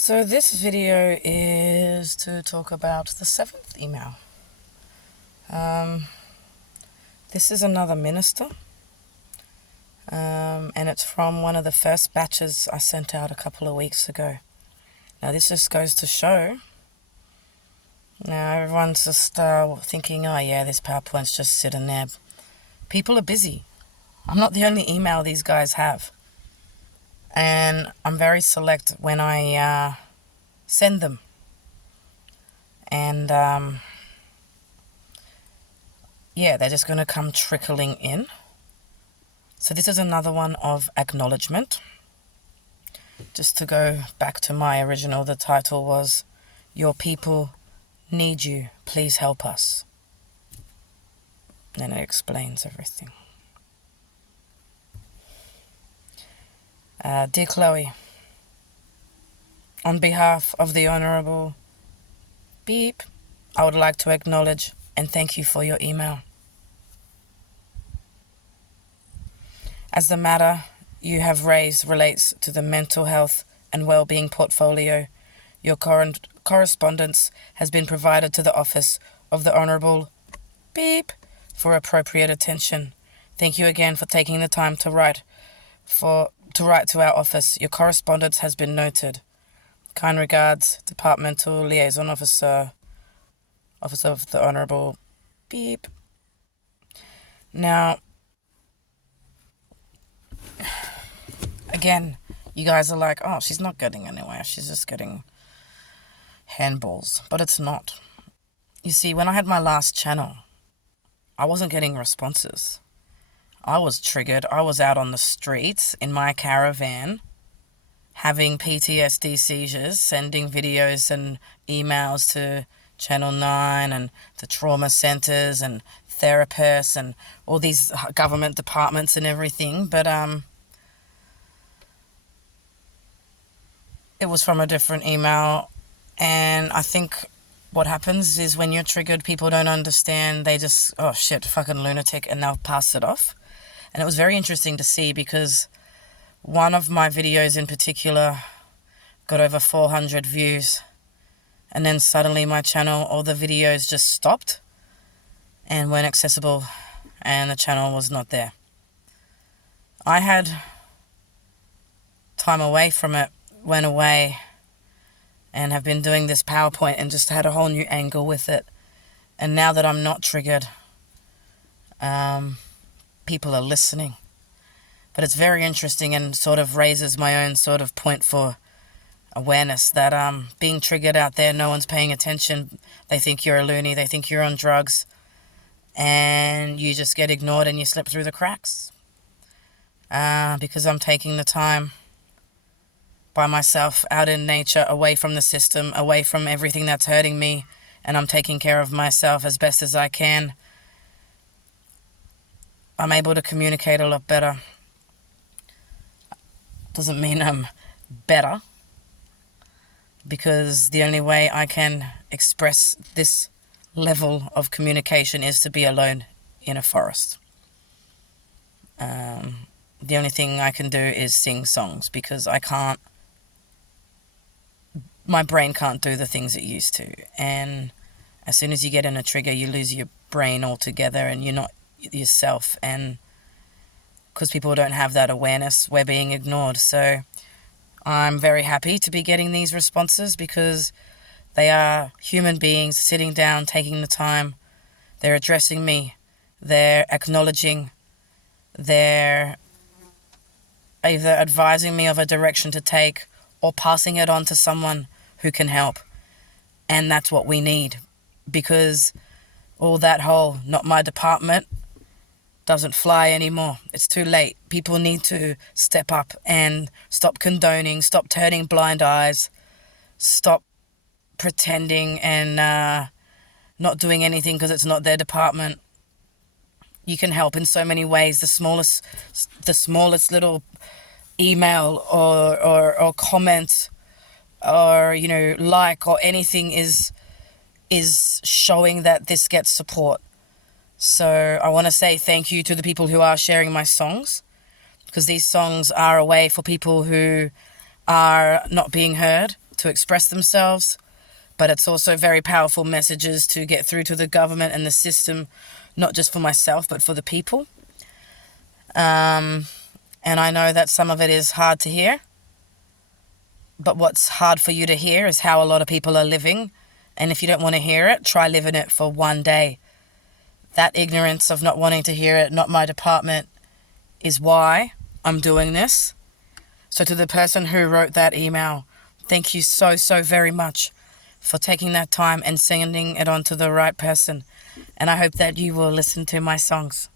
So this video is to talk about the seventh email. This is another minister, and it's from one of the first batches I sent out a couple of weeks ago. Now this just goes to show, now everyone's just thinking, oh yeah, this PowerPoint's just sitting there. People are busy. I'm not the only email these guys have. And I'm very select when I send them. And yeah, they're just going to come trickling in. So this is another one of acknowledgement. Just to go back to my original, the title was, Your People Need You, Please Help Us. And it explains everything. Dear Chloe, on behalf of the Honourable Beep, I would like to acknowledge and thank you for your email. As the matter you have raised relates to the mental health and well-being portfolio, your current correspondence has been provided to the office of the Honourable Beep for appropriate attention. Thank you again for taking the time to write to our office. Your correspondence has been noted. Kind regards, Departmental Liaison Officer of the Honourable Beep. Now, again, you guys are like, oh, she's not getting anywhere. She's just getting handballs. But it's not. You see, when I had my last channel, I wasn't getting responses. I was triggered. I was out on the streets in my caravan having PTSD seizures, sending videos and emails to Channel 9 and the trauma centres and therapists and all these government departments and everything. But it was from a different email. And I think what happens is when you're triggered, people don't understand. They just, oh shit, fucking lunatic, and they'll pass it off. And it was very interesting to see because one of my videos in particular got over 400 views. And then suddenly my channel, all the videos just stopped and weren't accessible and the channel was not there. I had time away from it, went away and have been doing this PowerPoint and just had a whole new angle with it. And now that I'm not triggered, people are listening. But it's very interesting and sort of raises my own sort of point for awareness that being triggered out there, no one's paying attention. They think you're a loony, they think you're on drugs, and you just get ignored and you slip through the cracks. Because I'm taking the time by myself out in nature, away from the system, away from everything that's hurting me, and I'm taking care of myself as best as I can. I'm able to communicate a lot better. Doesn't mean I'm better, because the only way I can express this level of communication is to be alone in a forest. The only thing I can do is sing songs, because my brain can't do the things it used to. And as soon as you get in a trigger, you lose your brain altogether and you're not yourself. And because people don't have that awareness, we're being ignored. So I'm very happy to be getting these responses, because they are human beings sitting down, taking the time. They're addressing me. They're acknowledging. They're either advising me of a direction to take or passing it on to someone who can help. And that's what we need, because all that whole not my department doesn't fly anymore. It's too late. People need to step up and stop condoning, stop turning blind eyes, stop pretending and not doing anything because it's not their department. You can help in so many ways. The smallest little email or comment or like or anything is showing that this gets support. So I want to say thank you to the people who are sharing my songs, because these songs are a way for people who are not being heard to express themselves, but it's also very powerful messages to get through to the government and the system, not just for myself, but for the people. And I know that some of it is hard to hear, but what's hard for you to hear is how a lot of people are living. And if you don't want to hear it, try living it for one day. That ignorance of not wanting to hear it, not my department, is why I'm doing this. So to the person who wrote that email, thank you so, so very much for taking that time and sending it on to the right person. And I hope that you will listen to my songs.